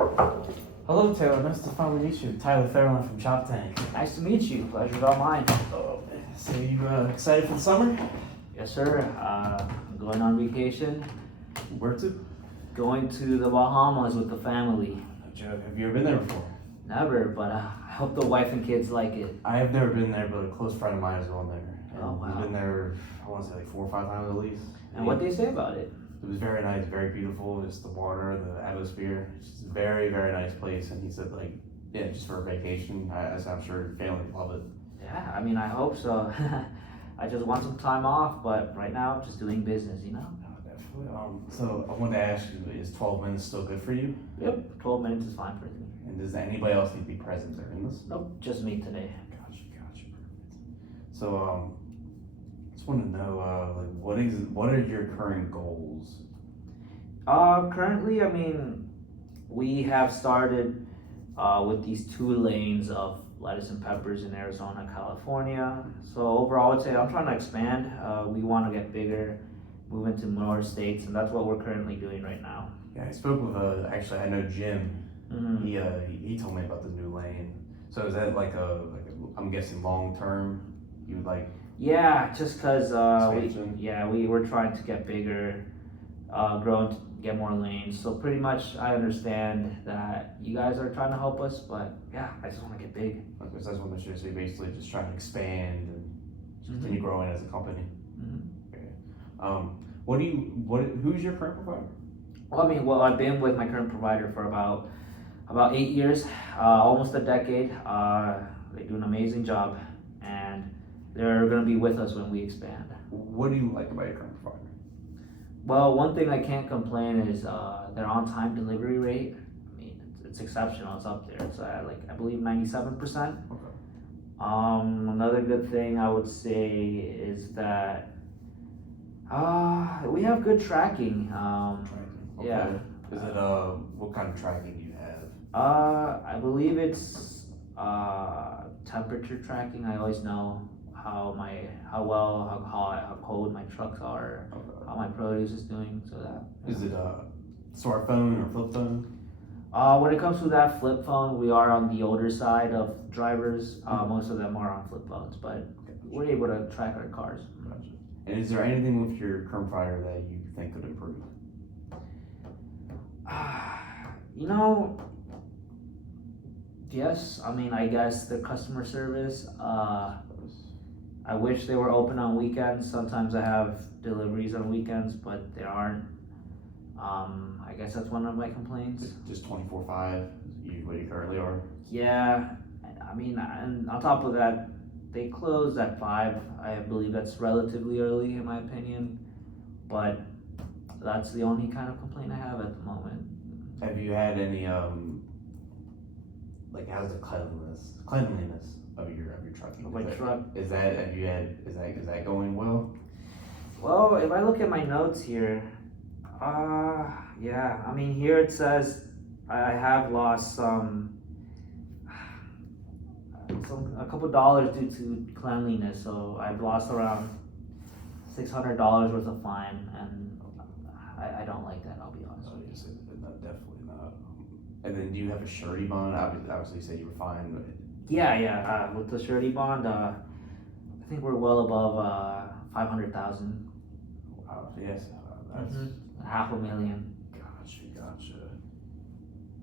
Hello, Taylor. Nice to finally meet you. Tyler Fairline from Chop Tank. Nice to meet you. Pleasure's all mine. Oh, so you excited for the summer? Yes, sir. I'm going on vacation. Where to? Going to the Bahamas with the family. No joke. Have you ever been there before? Never, but I hope the wife and kids like it. I have never been there, but a close friend of mine is going there. And Oh, wow. He's been there, I want to say like 4 or 5 times at least. And what they say about it? It was very nice, very beautiful. Just the water, the atmosphere. It's just a very, very nice place. And he said, like, yeah, just for a vacation. I'm sure your family would love it. Yeah, I mean, I hope so. I just want some time off, but right now, just doing business, you know? No, definitely. So I wanted to ask you, is 12 minutes still good for you? Yep, 12 minutes is fine for me. And does anybody else need to be present during this? Nope, just me today. Gotcha, perfect. So, just want to know, like, what are your current goals? Currently, I mean, we have started with these 2 lanes of lettuce and peppers in Arizona, California. So overall, I would say I'm trying to expand. We want to get bigger, move into more states, and that's what we're currently doing right now. Yeah, I spoke with, actually, I know Jim. Mm-hmm. He told me about the new lane. So is that like I'm guessing long term, you would like Yeah, just because expansion? we're trying to get bigger, grow and get more lanes. So pretty much, I understand that you guys are trying to help us, but yeah, I just want to get big. Like, that's what they should say, basically just trying to expand and continue growing as a company. Mm-hmm. Okay. Who's your current provider? Well, I've been with my current provider for about 8 years, almost a decade. They do an amazing job, and they're going to be with us when we expand. What do you like about your current provider? Well, one thing I can't complain is their on-time delivery rate. I mean, it's exceptional. It's up there. It's at I believe 97%. Okay. Another good thing I would say is that we have good tracking. Tracking. Okay. Yeah. Is it what kind of tracking do you have? I believe it's temperature tracking. I always know how hot, how cold my trucks are, Okay. how my produce is doing. So that. Is it a smartphone or flip phone? When it comes to that flip phone, we are on the older side of drivers. Most of them are on flip phones, but we're able to track our cars. Gotcha. And is there anything with your current provider that you think could improve? You know, yes. I mean, I guess the customer service. I wish they were open on weekends. Sometimes I have deliveries on weekends, but they aren't. I guess that's one of my complaints. Just 24/5, what you currently are? Yeah, I mean, and on top of that, they close at 5. I believe that's relatively early in my opinion, but that's the only kind of complaint I have at the moment. Have you had any like how's the cleanliness of your trucking? My truck. Is that going well? Well, if I look at my notes here, yeah, I mean, here it says I have lost a couple dollars due to cleanliness, so I've lost around $600 worth of fine, and I don't like that. I'll be honest with you. No, definitely not. And then do you have a surety bond? Obviously, you said you were fine, but Yeah. With the surety bond, I think we're well above 500,000. wow, yes, that's $500,000. gotcha.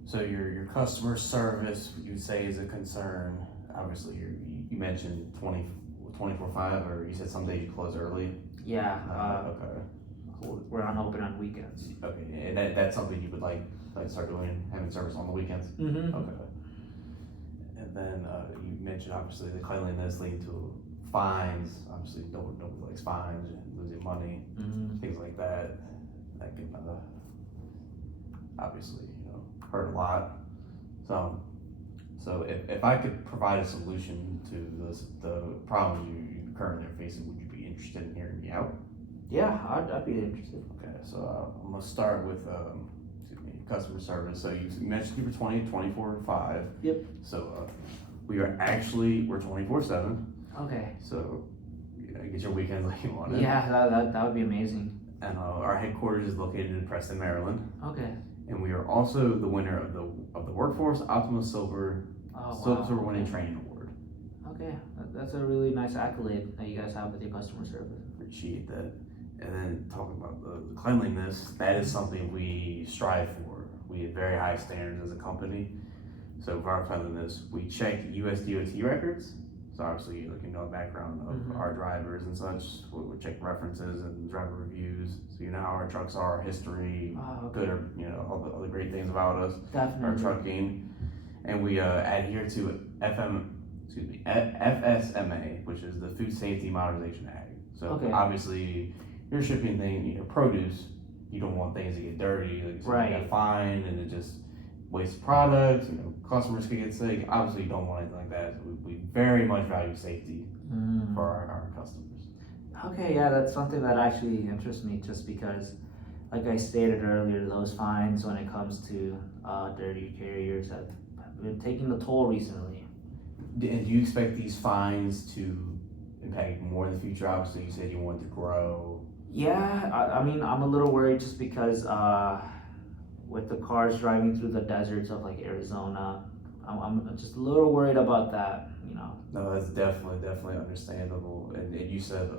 So your customer service, you'd say, is a concern. Obviously, you mentioned 24/5, or you said some days you close early. Yeah. Okay. We're open on weekends. Okay, and that's something you would like start doing, having service on the weekends. Mm-hmm. Okay. And then you mentioned obviously the cleanliness leading to fines. Obviously, nobody likes fines and losing money, things like that. That can obviously hurt a lot. So if I could provide a solution to the problems you currently are facing, would you be interested in hearing me out? Yeah, I'd be interested. Okay, so I'm gonna start with customer service. So you mentioned you were 24/5. Yep. So we're 24/7. Okay. So get your weekends like you want it. Yeah, that would be amazing. And our headquarters is located in Preston, Maryland. Okay. And we are also the winner of Workforce Optimal Silver Oh, Silver wow. winning training award. Okay, that's a really nice accolade that you guys have with your customer service. Appreciate that. And then talking about the cleanliness, that is something we strive for. We have very high standards as a company. So for our cleanliness, we check US DOT records. So obviously, like, the background of Mhm. our drivers and such. We check references and driver reviews, so you know how our trucks are, history, Oh, okay. good or all the great things about us, our Definitely. trucking, and we adhere to FSMA, which is the Food Safety Modernization Act. So Okay. obviously, you're shipping produce. You don't want things to get dirty, like so Right. you get fined, and it just wastes products. Customers could get sick. Obviously, you don't want anything like that. So we very much value safety Mm. for our customers. Okay, yeah, that's something that actually interests me just because, like I stated earlier, those fines when it comes to dirty carriers have been taking the toll recently. And do you expect these fines to impact more in the future? Obviously, you said you want to grow. Yeah, I mean, I'm a little worried just because with the cars driving through the deserts of like Arizona, I'm just a little worried about that, you know. No, that's definitely understandable. And you said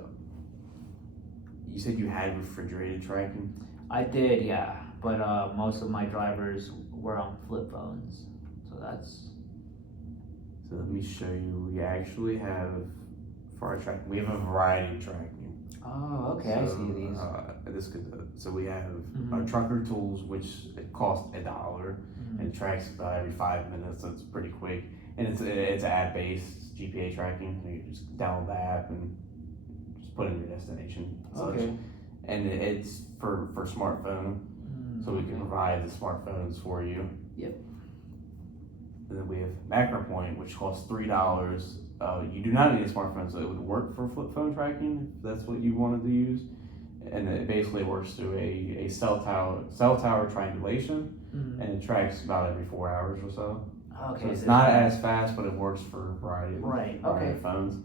you had refrigerated tracking. I did, yeah, but most of my drivers were on flip phones, so that's. So let me show you. We actually have for our tracking. We have a variety of tracking. Oh, okay, I see these. So we have Mhm. trucker tools, which it costs $1, Mhm. and it tracks about every 5 minutes, so it's pretty quick. And it's app based GPA tracking. You just download the app and just put in your destination. and such. Okay. And it's for smartphone, so we can Okay. provide the smartphones for you. Yep. And then we have MacroPoint, which costs $3. You do not need a smartphone, so it would work for flip phone tracking if that's what you wanted to use. And it basically works through a cell tower triangulation, Mhm. and it tracks about every 4 hours or so. Okay. So it's so- not as fast, but it works for a variety of Right. variety Okay. of phones.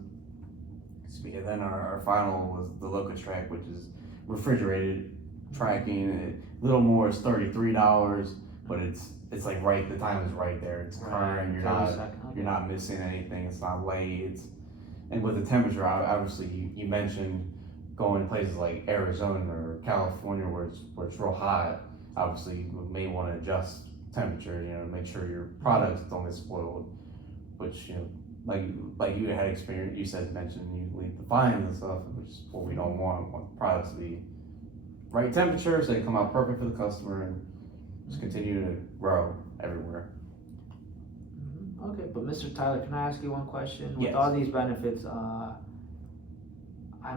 And then our final was the Locus Track, which is refrigerated tracking. A little more is $33, but it's like right. The time is right there. It's current. You're 30 not second, okay. you're not missing anything. It's not late. And with the temperature, obviously, you mentioned going to places like Arizona or California where it's real hot. Obviously, you may want to adjust temperature. Make sure your products don't get spoiled. Which like you had experience. You mentioned you leave the fines and stuff, which is what we don't want. We want the products to be right temperature, so they come out perfect for the customer and just continue to grow everywhere. Mhm. Okay, but Mr. Tyler, can I ask you one question? Yes. With all these benefits, I'm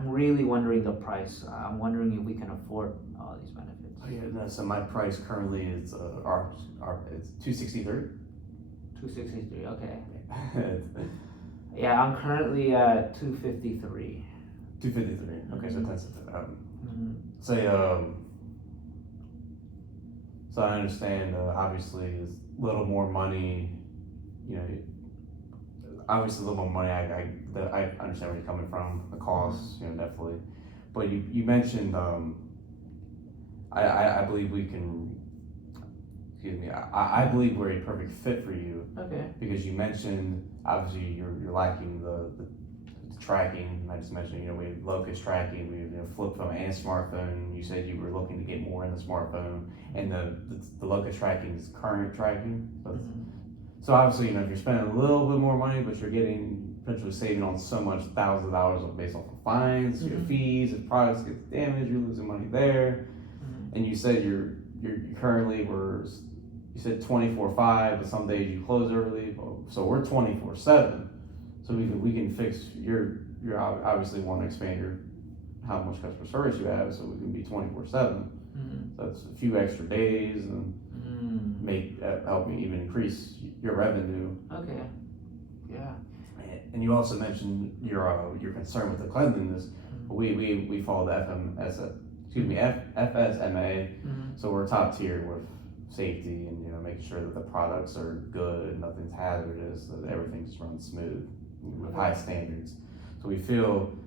really wondering the price. I'm wondering if we can afford all these benefits. Oh, yeah, no, so my price currently is it's $263. 263. Okay. Yeah, I'm currently at 253. $253. Okay, so that's Mm-hmm. so I understand. Obviously, it's a little more money. Obviously a little more money. I understand where you're coming from. The costs, definitely. But you mentioned. I believe we can. Excuse me. I believe we're a perfect fit for you. Okay. Because you mentioned obviously you're lacking the tracking. I just mentioned we have Locus tracking, we have flip phone and smartphone. You said you were looking to get more in the smartphone, and the Locus tracking is current tracking. So obviously if you're spending a little bit more money, but you're getting potentially saving on so much thousands of dollars based off of fines, your fees, if products get damaged, you're losing money there. And you said you're currently you said 24/5, but some days you close early. So we're 24/7. So we can fix you obviously want to expand how much customer service you have, so we can be 24/7. So that's a few extra days and help me even increase your revenue. Okay. Yeah. And you also mentioned your concern with the cleanliness. We follow the FSMA, so we're top tier with safety and making sure that the products are good and nothing's hazardous, that everything just runs smooth with high standards. So we feel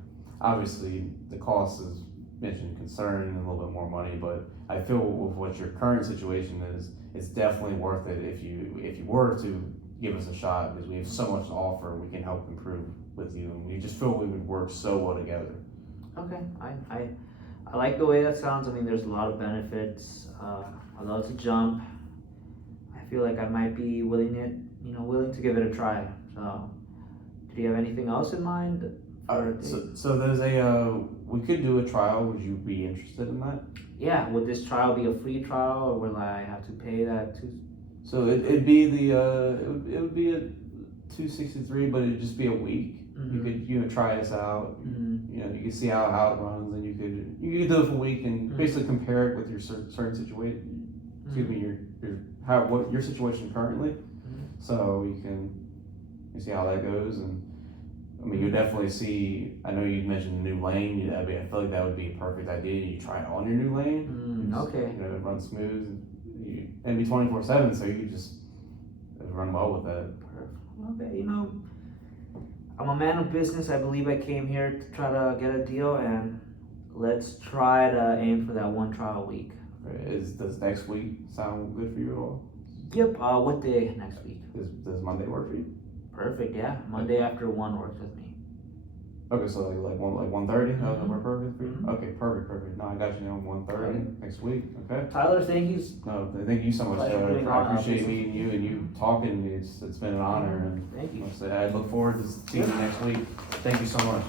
obviously the cost is mentioned concern and a little bit more money, but I feel with what your current situation is, it's definitely worth it if you were to give us a shot, because we have so much to offer. We can help improve with you, and we just feel we would work so well together. Okay, I like the way that sounds. I mean, there's a lot of benefits. I love to jump. I feel like I might be willing to give it a try. So, do you have anything else in mind? So there's we could do a trial. Would you be interested in that? Yeah, would this trial be a free trial, or will I have to pay that too? So it'd be it would be a 263, but it'd just be a week. Mm-hmm. You could try us out. Mm-hmm. You could see how it runs, and you could do it for a week and basically compare it with your certain situation. Excuse me, what your situation currently. So you see how that goes, and I mean you definitely see. I know you mentioned the new lane. I feel like that would be a perfect idea. You try it on your new lane. Okay. It runs smooth. And be 24/7, so you could just run well with that. Perfect. Okay, I'm a man of business. I believe I came here to try to get a deal, and let's try to aim for that one trial week. Does next week sound good for you at all? Yep. What day next week? Does Monday work for you? Perfect. Yeah, Monday after 1 works with me. Okay, so like 1:30. That would work perfect for you. Okay, perfect. No, I got you on 1:30 next week. Okay. Tyler, thank you. No, thank you so much. Pleasure being I on. appreciate meeting you and you talking. It's been an honor, and Thank you. I look forward to seeing you next week. Thank you so much.